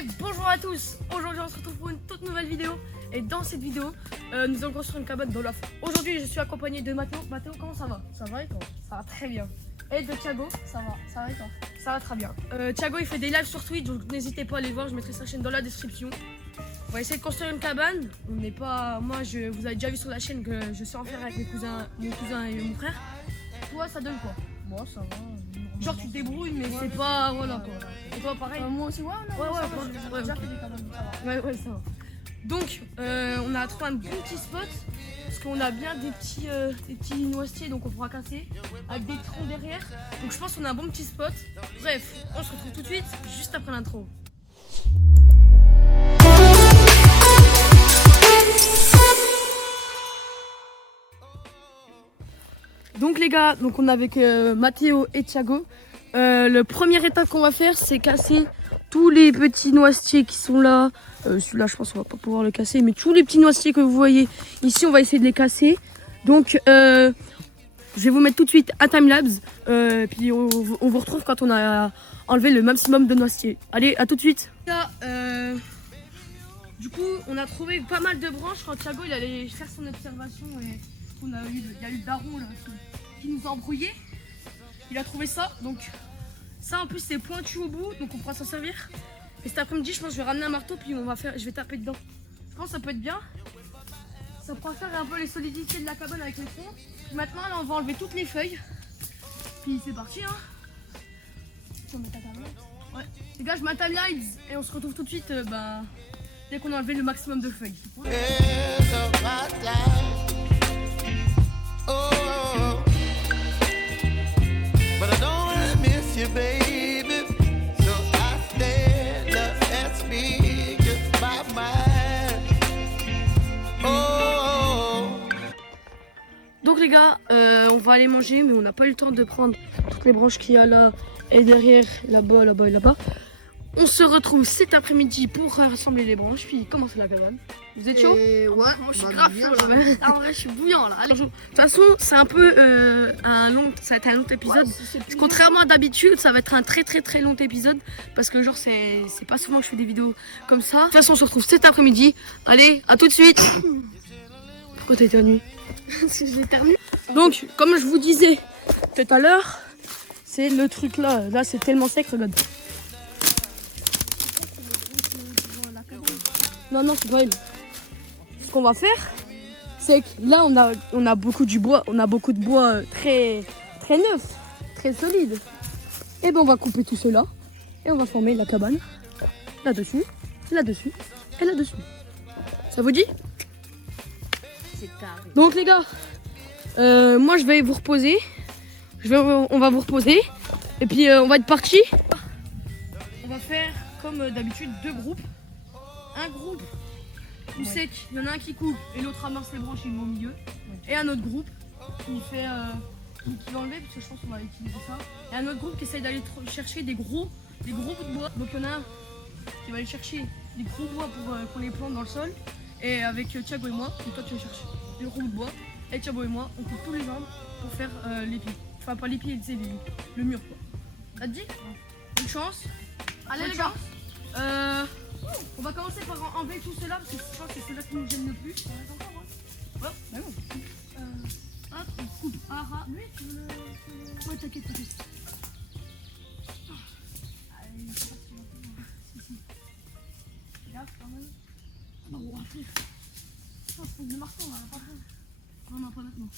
Et bonjour à tous. Aujourd'hui on se retrouve pour une toute nouvelle vidéo. Et dans cette vidéo, nous allons construire une cabane dans la forêt. Aujourd'hui je suis accompagné de Mathéo. Mathéo, comment ça va? Ça va et toi? Ça va très bien. Et de Thiago. Ça va et toi? Ça va très bien. Thiago il fait des lives sur Twitch, donc n'hésitez pas à aller voir, je mettrai sa chaîne dans la description. On va essayer de construire une cabane. On n'est pas. Moi vous avez déjà vu sur la chaîne que je sais en faire avec mon cousin et mon frère. Toi ça donne quoi? Moi ça va. Genre tu te débrouilles mais c'est pas. Voilà quoi. Et toi pareil? Moi aussi, ouais, Ouais, déjà fait des cabanes, ça va. Ouais, ça va. Donc, on a trouvé un bon petit spot parce qu'on a bien des petits noisetiers, donc on pourra casser avec des troncs derrière. Donc, je pense qu'on a un bon petit spot. Bref, on se retrouve tout de suite, juste après l'intro. Donc, les gars, donc on est avec Mathéo et Thiago. Le première étape qu'on va faire, c'est casser tous les petits noisetiers qui sont là. Celui-là, je pense qu'on va pas pouvoir le casser, mais tous les petits noisetiers que vous voyez ici, on va essayer de les casser. Donc, je vais vous mettre tout de suite un timelapse. Puis on vous retrouve quand on a enlevé le maximum de noisetiers. Allez, à tout de suite. Là, du coup, on a trouvé pas mal de branches quand Thiago il allait faire son observation. Et il y a eu Daron là, qui nous a embrouillé. Il a trouvé ça, donc ça en plus c'est pointu au bout, donc on pourra s'en servir. Et cet après-midi, je pense que je vais ramener un marteau puis je vais taper dedans. Je pense que ça peut être bien. Ça pourra faire un peu les solidités de la cabane avec les troncs. Puis maintenant, là, on va enlever toutes les feuilles. Puis c'est parti, hein. Ouais. Les gars, je mets un timeline et on se retrouve tout de suite dès qu'on a enlevé le maximum de feuilles. Baby, so I stand up and speak my mind. Oh. Donc les gars, on va aller manger, mais on n'a pas eu le temps de prendre toutes les branches qu'il y a là et derrière, là-bas, là-bas et là-bas. On se retrouve cet après-midi pour rassembler les branches, puis commencer la cabane. Vous êtes chaud? Ouais, moi je suis grave chaud là. Ah, en vrai, je suis bouillant là. Allez. De toute façon, c'est un peu ça va être un long épisode. Ouais, contrairement à d'habitude, ça va être un très très très long épisode parce que genre c'est pas souvent que je fais des vidéos comme ça. De toute façon, on se retrouve cet après-midi. Allez, à tout de suite. Pourquoi t'as éternué? Parce que je l'éternue. Donc, comme je vous disais tout à l'heure, c'est le truc là. Là, c'est tellement sec, regarde. Non, c'est pas elle. Ce qu'on va faire, c'est que là, on a beaucoup de bois très très neuf, très solide. Et ben, on va couper tout cela et on va former la cabane là-dessus, là-dessus et là-dessus. Ça vous dit? C'est carré. Donc les gars, moi je vais vous reposer. On va vous reposer et puis on va être parti. On va faire comme d'habitude 2 groupes. Un groupe où c'est qu'il y en a un qui coupe et l'autre ramasse les branches, il met au milieu. Et un autre groupe qui fait qui va enlever parce que je pense qu'on va utiliser ça. Et un autre groupe qui essaye d'aller chercher des gros bouts de bois. Donc il y en a un qui va aller chercher des gros bois pour qu'on les plante dans le sol. Et avec Thiago et moi, et toi tu vas chercher des gros bouts de bois. Et Thiago et moi, on coupe tous les arbres pour faire les pieds. Enfin pas les pieds, c'est le mur quoi. Ça te dit? Bonne chance. Allez les gars. On va commencer par enlever tout cela parce que je pense que c'est cela qui nous gêne le plus. Ouais, bah non. Hop, on coupe à ras. Lui, tu veux le. Ouais, t'inquiète. Allez, je sais pas si on va faire. Si. Regarde quand même. Non, on va faire. Je pense que le marteau, on va pas faire. Non, pas maintenant.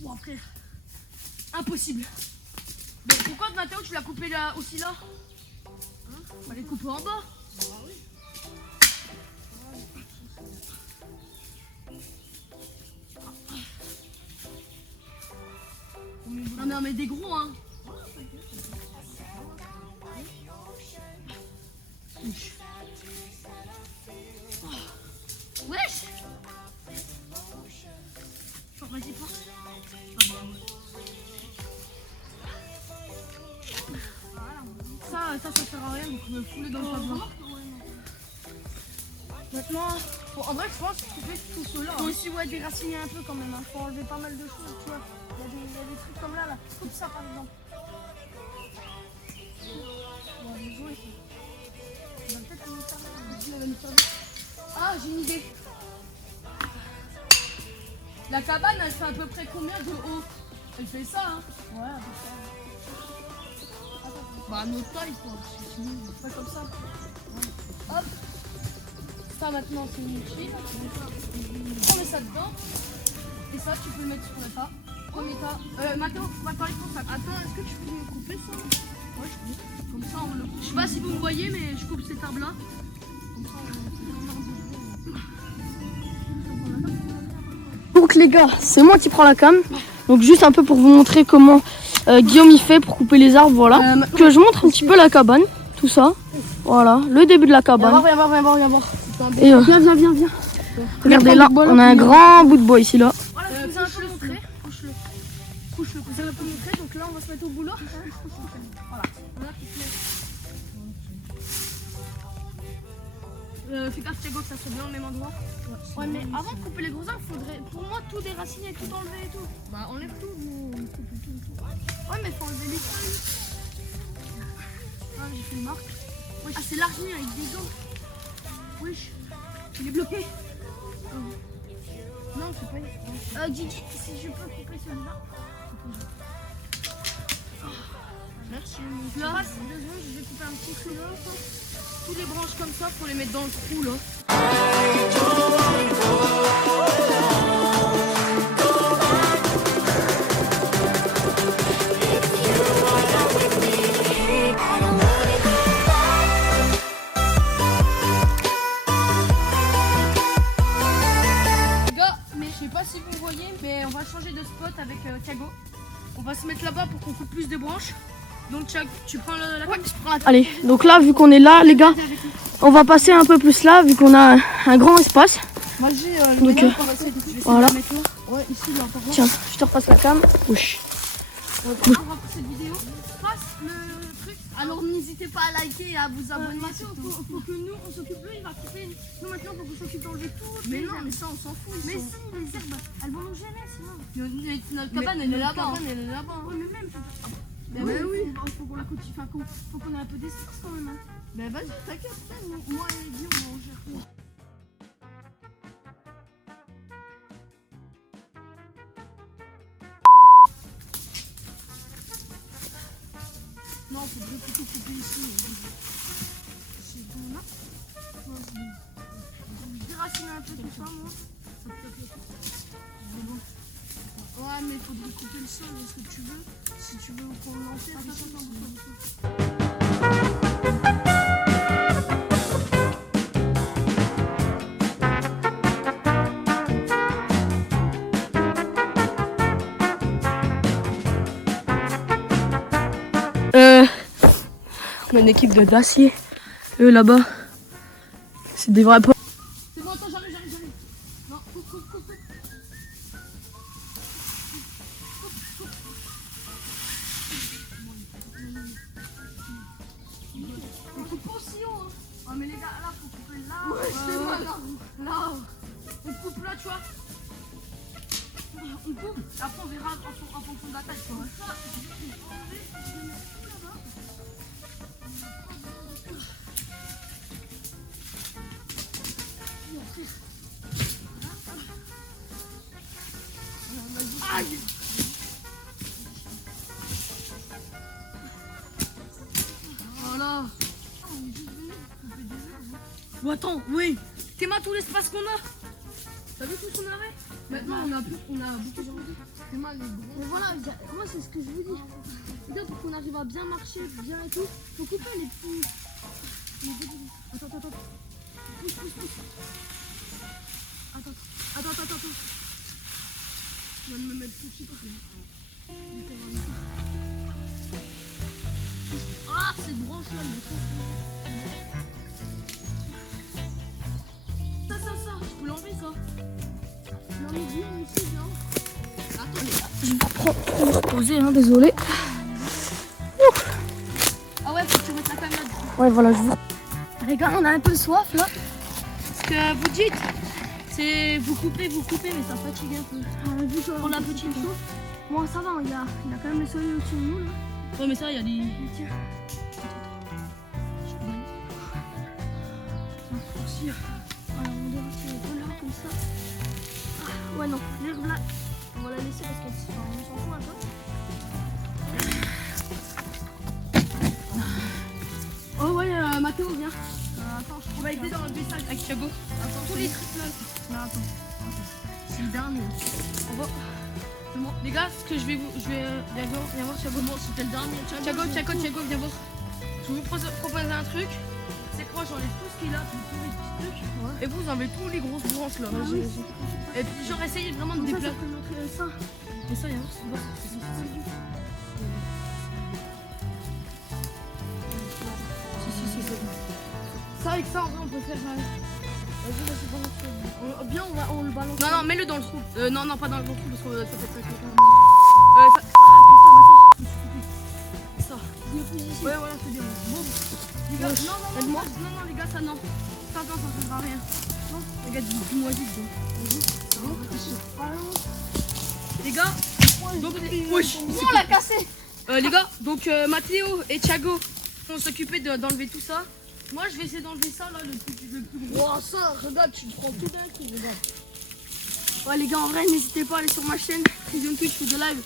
Bon, après. Impossible. Mais pourquoi Mathéo tu l'as coupé là aussi là? On va les couper en bas. Bah oui. Non mais des gros hein. Wesh. Vas-y force. Ça sert à rien, donc me fouler dans le pavillon. Maintenant, En vrai, je pense que tu fais tout cela. Faut aussi déraciner un peu quand même. Faut enlever pas mal de choses, tu vois. Il y a des trucs comme là. Coupe ça par exemple. Ah, j'ai une idée. La cabane, elle fait à peu près combien de haut? Elle fait ça, hein? Ouais, à peu près. Bah, notre taille, quoi. Pas comme ça. Hop. Ça, maintenant, c'est une file. On met ça dedans. Et ça, tu peux le mettre sur le tas. Premier tas. Mathéo, on va parler de ton sac. Attends, est-ce que tu peux me couper ça? Ouais, je peux. Comme ça, on le coupe. Je sais pas si vous me voyez, mais je coupe cet arbre-là. Comme ça, on le Donc les gars, c'est moi qui prends la cam. Donc juste un peu pour vous montrer comment Guillaume y fait pour couper les arbres, voilà. Que je montre un petit peu la cabane, tout ça. Voilà, le début de la cabane. Viens voir. Et Viens. regardez là, on a un grand bout de bois ici là. Voilà, je vous ai un peu montré. Couche-le. Vous avez un peu montré, donc là on va se mettre au boulot. Voilà. Fais gaffe, Thiago, que ça soit bien au même endroit. Ouais, mais avant de couper les gros arbres, faudrait pour moi tout déraciner, tout enlever et tout. Bah, enlève tout, nous, on coupe tout. Ouais, mais faut enlever les feuilles. Ah, j'ai fait une marque. Ah, c'est l'argile avec des gants. Wesh, il est bloqué. Non, c'est pas. Gigi, si je peux couper celui-là. Merci. Là, 2 secondes, je vais couper un petit trou là. Tous les branches comme ça, faut les mettre dans le trou là. Les gars, mais je sais pas si vous voyez, mais on va changer de spot avec Thiago. On va se mettre là-bas pour qu'on coupe plus de branches. Donc Thiago, tu prends la cam, je prends la. Allez, donc là vu qu'on est là les gars, on va passer un peu plus là vu qu'on a un grand espace. Moi j'ai Donc, on va essayer de voilà. la mettre là. Ouais, ici là, par contre. Tiens, je te repasse la cam. Wesh. On va pour cette vidéo. Passe le truc. Alors n'hésitez pas à liker et à vous abonner. Mathieu, surtout. faut que nous on s'occupe de lui, il va couper. Nous maintenant faut qu'on s'occupe d'enlever tout. Mais les non, herbes. mais ça on s'en fout. Mais si, les herbes, elles vont nous gêner sinon. Notre cabane elle est là-bas. Ouais, mais même. Ben oui. Faut qu'on la continue. Enfin, faut qu'on ait un peu d'espace quand même. Hein. Ben vas-y, t'inquiète, moi et Guillaume on gère tout. Non, faudrait plutôt couper ici. C'est bon là. Je déracine un peu tout ça moi. Ouais, mais il faudrait couper le sol, est-ce que tu veux? Si tu veux qu'on l'enterre. Attends. On a une équipe de glaciers. Eux là-bas, c'est des vrais potes. C'est bon, attends, j'arrive. Non, coupe. On coupe pas aussi haut, hein. Oh mais les gars, là faut couper là. Ouais, c'est moi là. On coupe là, tu vois. On coupe, après on verra en fonction de la taille, quoi. Aïe! Voilà. Oh, attends, oui. T'es ma tout l'espace qu'on a. T'as vu tout son arrêt? Maintenant on a beaucoup de c'est mal les gros. Mais voilà, moi c'est ce que je vous dis. Les gars, pour qu'on arrive à bien marcher, bien et tout, faut couper les petits. Attends. Pousse. Attends. Je vais me mettre tout de suite. Ah, cette branche là, Ça, je peux l'enlever ça. non mais viens ici, viens. Attends, Je vais prendre vous reposer, hein, désolé. ah ouais, faut que tu mettes la caméra. Ouais, voilà, je vous. Les gars, on a un peu soif là. Ce que vous dites, C'est vous coupez, mais ça fatigue un peu. Vu que Pour la petite chose. Bon, ça va, il a quand même le soleil au-dessus de nous là. Ouais, mais ça, il y a des. Tiens. Alors, on doit retirer de là comme ça. Ah, ouais, non, l'herbe là, on va la laisser parce qu'on s'en fout un peu. Oh, ouais, Mathéo, viens. Attends, On va aider dans le ça avec Thiago. Tous les trucs là. Non, attends. C'est le dernier. On va. C'est bon. Les gars, ce que je vais vous. Viens voir, Thiago. Bon, c'était le dernier. Thiago, viens voir. Je vais vous proposer un truc. C'est que moi, j'enlève tout ce qu'il a, tous les petits trucs. Et vous enlevez tous les grosses branches là. Et puis, genre, essayez vraiment de Ça, ça déplacer. peut montrer ça. Mais ça, viens voir, c'est bon. Si, c'est bon. Ça, avec ça, en vrai, on peut faire. Vas-y, balance. Bien, on le balance. Non, mets-le dans le trou. Non, pas dans le trou parce que ça fait pas ça. Ça. Ouais, voilà, c'est bien. Bon, les gars, non, les gars, ça non. Ça sert à rien. Non, les gars, dis-moi vite. Les gars, donc, On l'a cassé. les gars, donc Mathéo et Thiago vont s'occuper d'enlever tout ça. Moi, je vais essayer d'enlever ça là, le plus gros. Oh, ça, regarde, tu prends tout d'un coup, regarde. Ouais les gars, en vrai, n'hésitez pas à aller sur ma chaîne. Trizion Twitch, je fais des lives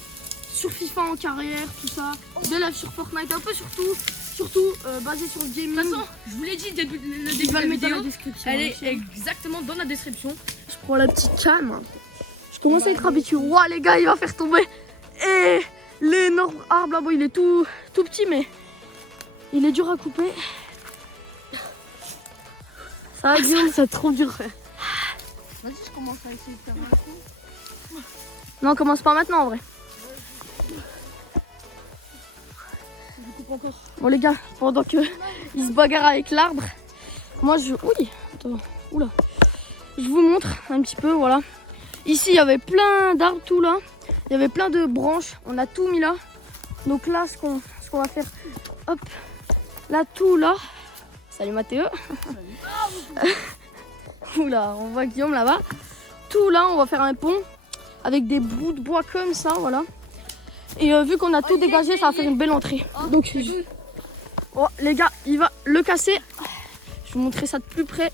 sur FIFA en carrière, tout ça. Des lives sur Fortnite, un peu surtout basé sur le gaming. De toute façon, je vous l'ai dit, le début Je de vais la le mettre dans vidéo, la description. elle est exactement dans la description. Je prends la petite canne. Je commence à être habitué. Ouah les gars, il va faire tomber. Et l'énorme arbre là-bas, il est tout petit, mais il est dur à couper. Ça va, Guillaume, c'est trop dur. Vas-y, je commence à essayer de faire un coup. Non, commence pas maintenant en vrai. Je coupe encore. Bon les gars, pendant que il se bagarre avec l'arbre, moi je... Oui, attends, oula. Je vous montre un petit peu, voilà. Ici, il y avait plein d'arbres, tout là. Il y avait plein de branches, on a tout mis là. Donc là, ce qu'on va faire, hop, là, tout là. Salut Mathéo. Oula, on voit Guillaume là-bas. Tout là, on va faire un pont avec des bouts de bois comme ça, voilà. Et vu qu'on a tout dégagé, ça va faire une belle entrée. Donc, oh, les gars, il va le casser. Je vais vous montrer ça de plus près,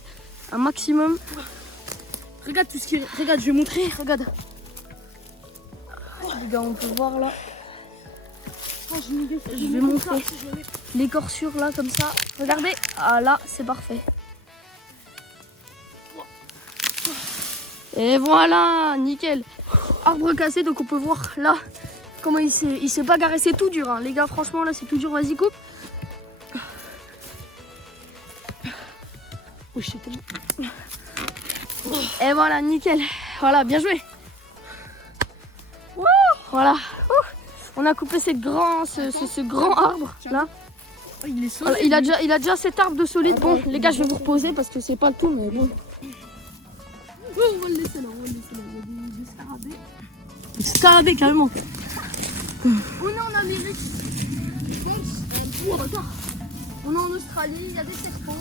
un maximum. Regarde tout ce qui... Regarde, je vais montrer, regarde. Les gars, on peut voir là. Je vais montrer l'écorchure là, comme ça. Regardez, ah là, c'est parfait. Et voilà, nickel. Arbre cassé, donc on peut voir là comment il s'est bagarré. C'est tout dur, hein. Les gars, franchement, là, c'est tout dur. Vas-y, coupe. Oh, je sais tellement. Et voilà, nickel. Voilà, bien joué. Wouh, voilà. On a coupé ce grand arbre là. Oh, il est solide. Voilà, il a déjà cet arbre de solide. Bon, les gars, je vais vous reposer parce que c'est pas le tout, mais bon. Oui, on va le laisser là, Il y a des scarabées. Des scarabées, carrément. On est en Amérique, je pense. Oh, attends. On est en Australie, il y a des serpents.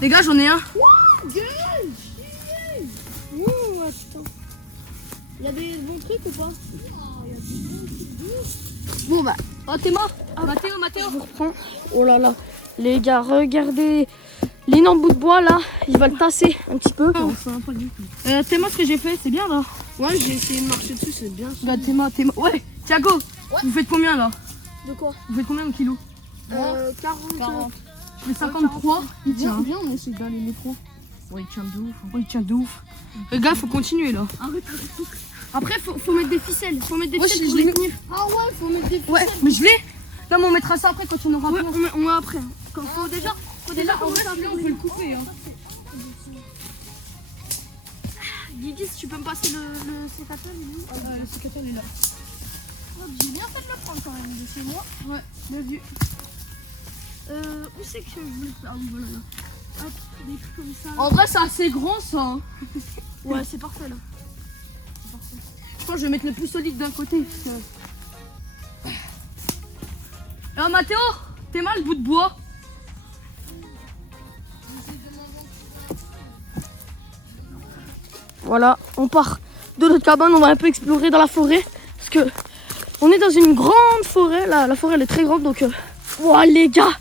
Les gars, j'en ai un. Oh, attends. Il y a des bons trucs ou pas? Bon bah, Oh, t'es mort? Mathéo. je vous reprends. Oh là là, les gars, regardez l'énorme bout de bois là. Il va le tasser un petit peu. Théma, ce que j'ai fait, c'est bien là. Ouais, j'ai essayé de marcher dessus, c'est bien. Regarde, Théma. Ouais, Thiago, vous faites combien là? De quoi? Vous faites combien de kilos? 40. Je fais 53. Il Viens, tient. viens, on essaie d'aller les trois. Ouais, il tient de ouf. Ouais, il tient de ouf. Les gars, faut continuer là. Arrête. Après, faut mettre des ficelles. Faut mettre des Ouais, ficelles je pour l'ai les mis. tenir. Ah ouais, faut mettre des Ouais, mais je l'ai. Là, mais on mettra ça après quand on aura Ouais, plein. on met après. Comme Faut déjà En commencer vrai, à celui-là, faire on les- peut le couper. Hein. Guigui, si tu peux me passer le sécateur, il est où? Le sécateur est là. Hop, j'ai bien fait de le prendre quand même de chez moi. Ouais, bien vu. Où c'est que je voulais... Ah oui, voilà là. Hop, des trucs comme ça. En vrai, c'est assez grand ça. Hein. Ouais, c'est parfait là. Je pense que je vais mettre le plus solide d'un côté. Alors Mathéo, T'es mal, bout de bois. Voilà, on part de notre cabane, on va un peu explorer dans la forêt. Parce que on est dans une grande forêt, la forêt elle est très grande donc... Wow, les gars,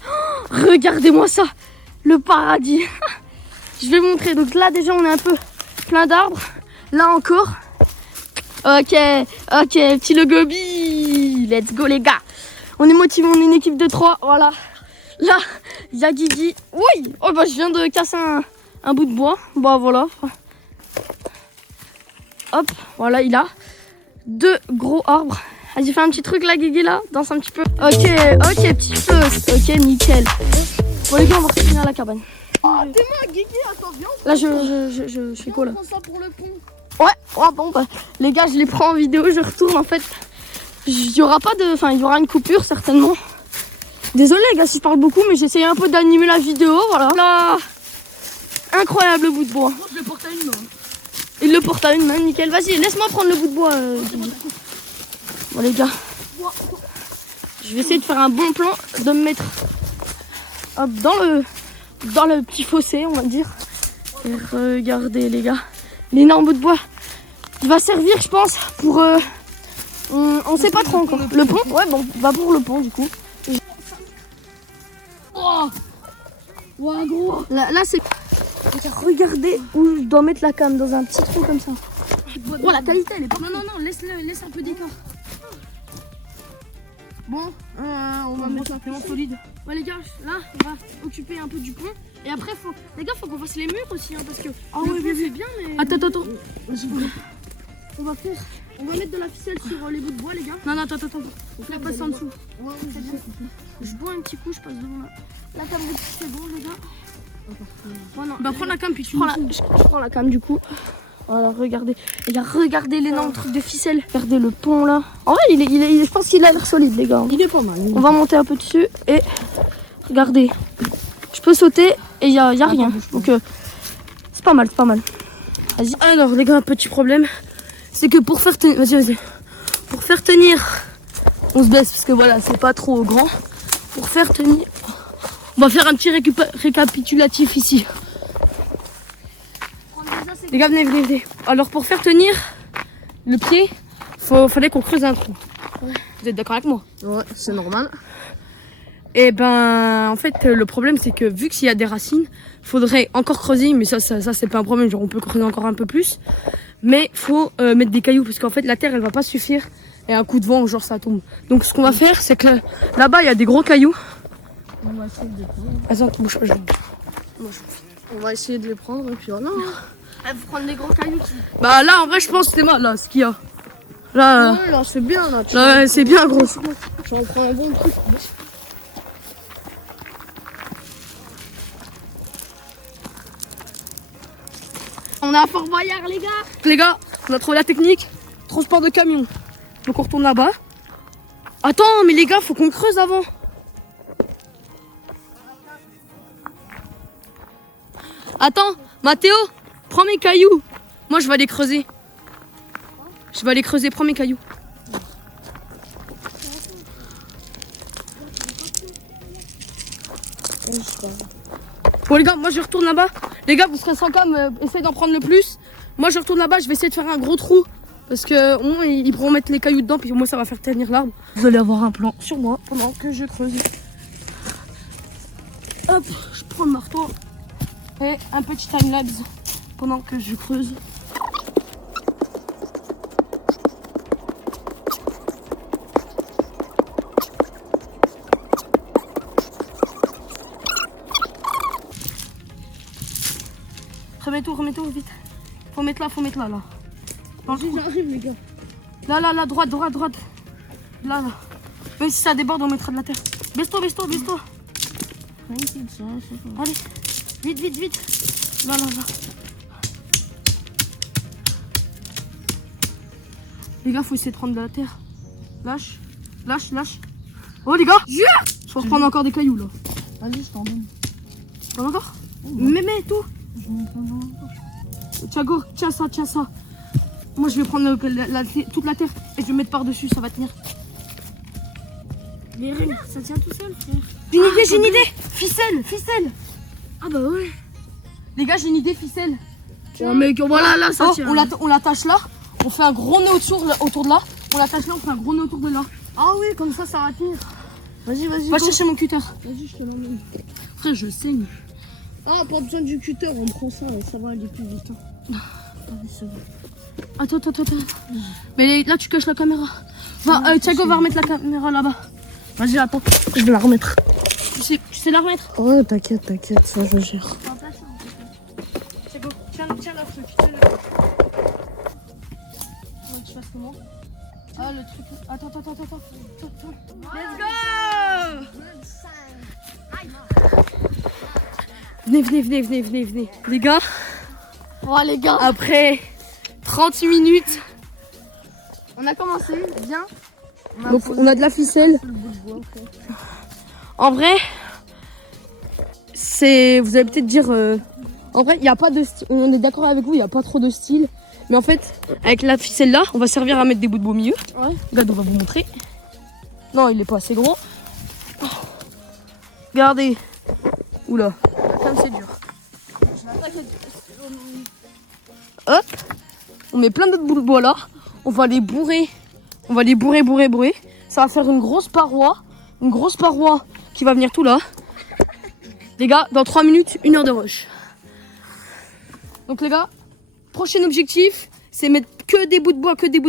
regardez-moi ça, le paradis. Je vais vous montrer, donc là déjà on est un peu plein d'arbres. Là encore. Ok, petit le gobi. Let's go les gars. On est motivés, on est une équipe de 3, voilà. Là, il y a Guigui. Oui, oh bah je viens de casser un bout de bois. Bah voilà. Hop, voilà, il a 2 gros arbres. Vas-y, fais un petit truc là, Guigui, là. Danse un petit peu. Ok, petit feu. Ok, nickel. Bon, les gars, on va retourner à la cabane. Oh, tes mains, Guigui, attends, viens. Là, je fais quoi là? Prends ça pour le pont. Ouais, oh, bon, bah, les gars, je les prends en vidéo. Je retourne en fait. Il y aura pas de. Enfin, il y aura une coupure certainement. Désolé, les gars, si je parle beaucoup, mais j'essaye un peu d'animer la vidéo. Voilà. Là, incroyable bout de bois. Moi, je le porte à une main. Il le porte à une main, nickel. Vas-y, laisse-moi prendre le bout de bois. Bon, les gars, je vais essayer de faire un bon plan, de me mettre hop, dans le petit fossé, on va dire. Et regardez, les gars, l'énorme bout de bois. Il va servir, je pense, pour. On sait pas trop encore. Le pont? Ouais, bon, on va pour le pont, du coup. Oh, ouais, gros. Là c'est. Regardez où je dois mettre la cam, dans un petit trou comme ça. Oh, la qualité, elle est pas. Non, laisse un peu d'écart. Bon, on va mettre ça Tellement solide. Ouais, les gars, là, on va occuper un peu du pont. Et après, les gars, faut qu'on fasse les murs aussi, hein, parce que Ah le ouais, pont, c'est bien, mais Attends. on va mettre de la ficelle sur les bouts de bois, les gars. Non, attends. On fait passer en dessous. Ouais, c'est bien. Je bois un petit coup, je passe devant là. La cam, c'est bon, les gars. Bah, prends la cam, puis tu Je prends la cam du coup. Voilà, regardez. Et là, regardez l'énorme truc de ficelle. Regardez le pont là. En vrai, je pense qu'il a l'air solide, les gars. Il est pas mal. On va monter un peu dessus et regardez. Je peux sauter et il y a rien. Donc c'est pas mal, Vas-y. Alors, les gars, un petit problème. C'est que pour faire tenir. Vas-y. Pour faire tenir. On se baisse parce que voilà, c'est pas trop grand. Pour faire tenir. On va faire un petit récapitulatif ici. Les gars, venez. Alors, pour faire tenir le pied, fallait qu'on creuse un trou. Vous êtes d'accord avec moi? Ouais, c'est normal. Et ben, en fait, le problème, c'est que vu qu'il y a des racines, faudrait encore creuser. Mais ça c'est pas un problème. Genre, on peut creuser encore un peu plus. Mais faut mettre des cailloux parce qu'en fait, la terre, elle va pas suffire. Et un coup de vent, genre, ça tombe. Donc, ce qu'on va faire, c'est que là-bas, il y a des gros cailloux. On va essayer de les prendre. Attends, bouge pas, On va essayer de les prendre et puis voilà. Il faut prendre des gros cailloux. Bah là, en vrai, je pense que c'est mal, là, ce qu'il y a. Là, Ouais, là, c'est bien, là. là c'est bien gros. J'en prends un bon truc. On est à Fort Boyard, les gars. Les gars, on a trouvé la technique. Transport de camion. Donc on retourne là-bas. Attends, mais les gars, faut qu'on creuse avant. Attends, Mathéo, prends mes cailloux. Moi, je vais aller creuser. Prends mes cailloux. Bon les gars, moi je retourne là-bas. Les gars, vous serez sans cam, essayez d'en prendre le plus. Moi je retourne là-bas, je vais essayer de faire un gros trou. Parce que au moins ils pourront mettre les cailloux dedans, puis au moins ça va faire tenir l'arbre. Vous allez avoir un plan sur moi pendant que je creuse. Hop, je prends le marteau. Et un petit timelapse pendant que je creuse. Remets-toi vite. Faut mettre là, là. Vas-y, j'arrive, les gars. Là, droite. Là. Même si ça déborde, on mettra de la terre. Baisse-toi. Tranquille, ça. Allez, vite. Là. Les gars, faut essayer de prendre de la terre. Lâche. Oh les gars, je vais reprendre encore des cailloux là. Vas-y, je t'en donne. T'en as encore? Mais tout. Thiago, tiens ça. Moi je vais prendre toute la terre et je vais mettre par dessus, ça va tenir. Les règles, ça tient tout seul, frère. J'ai une idée. Ficelle. Ah bah ouais. Les gars, j'ai une idée, ficelle. Oh mec, voilà, là, ça Oh, tient. on l'attache là. On fait un gros nœud autour de là. On l'attache là, on fait un gros nœud autour de là. Ah oui, comme ça va tenir. Vas-y, Va chercher mon cutter. Vas-y, je te l'emmène. Frère, je saigne. Ah, pas besoin du cutter, on prend ça, ça va aller plus vite. Hein. Allez, ça va. Attends. Mais là, tu caches la caméra. Va, Thiago va remettre la caméra là-bas. Vas-y, attends. Je vais la remettre. Tu sais la remettre? Ouais, t'inquiète, ça je gère. Thiago, tiens là, ce cutter là. Faut que je fasse comment? Ah, le truc. Attends. Let's go! Venez. Les gars, Oh, les gars. après 30 minutes, On a commencé, bien. donc on a de la ficelle. En vrai, vous allez peut-être dire, en vrai, il y a pas de, on est d'accord avec vous, il y a pas trop de style. Mais en fait, avec la ficelle là, on va servir à mettre des bouts de bois au milieu. Ouais. Regarde, on va vous montrer. Non, il est pas assez gros. Oh. Regardez. Oula, comme c'est dur. Hop, on met plein d'autres bouts de bois là. On va les bourrer. Bourrer. Ça va faire une grosse paroi qui va venir tout là. Les gars, dans 3 minutes, 1 heure de rush. Donc les gars, prochain objectif, c'est mettre que des bouts de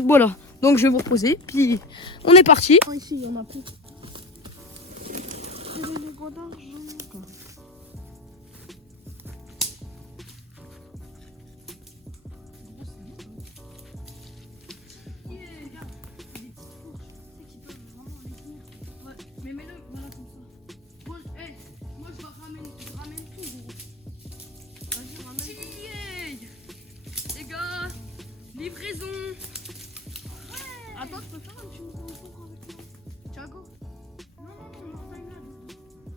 bois là. Donc je vais vous reposer, puis on est parti. Oh, ici, il y en a plus. C'est les Legos d'argent. Mais mets-le, voilà comme ça. Moi je ramène tout gros. Vas-y, ramène. Les gars, livraison. Attends, je peux faire un petit concours avec moi. Thiago, On est en timelapse.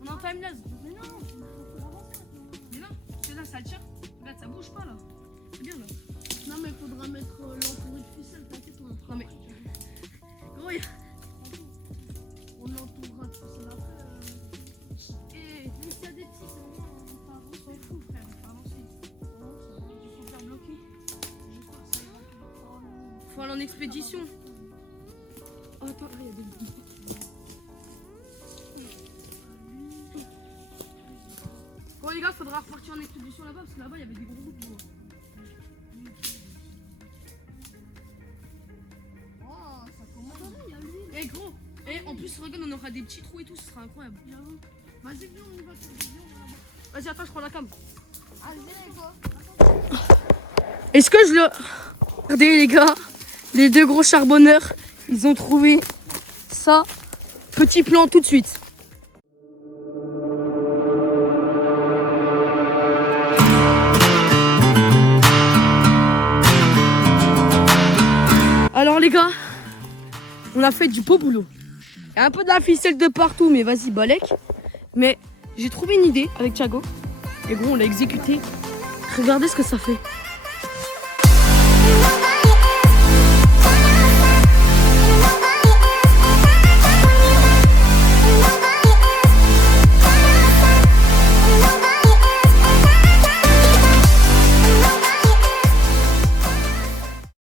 on est en timelapse. Mais non, faut avancer maintenant. Mais non, c'est là, ça tient. Regarde, ça bouge pas là. C'est bien là. Non, mais il faudra mettre l'entouré de ficelle, t'inquiète, on Non mais. Gros, on l'entourera de ficelle après. et Mais s'il y a des petits, c'est bon, on part on s'en fout, frère, on va avancer. Il faut faire bloquer. Faut aller en expédition. Oh, attends, là, il y a des bouts. Bon les gars, faudra repartir en expédition là-bas parce que là-bas il y avait des gros bouts de bois. Oh, ça commence. Il y a lui. Eh gros, en plus regarde, on aura des petits trous et tout, ce sera incroyable. Vas-y, viens, on y va. Vas-y, attends, je prends la cam. Allez, les gars. Est-ce que je le... Regardez les gars, les 2 gros charbonneurs, ils ont trouvé ça. Petit plan tout de suite. Alors les gars, on a fait du beau boulot. Il y a un peu de la ficelle de partout, mais vas-y, balèque. Mais j'ai trouvé une idée avec Thiago. Et gros, on l'a exécuté. Regardez ce que ça fait.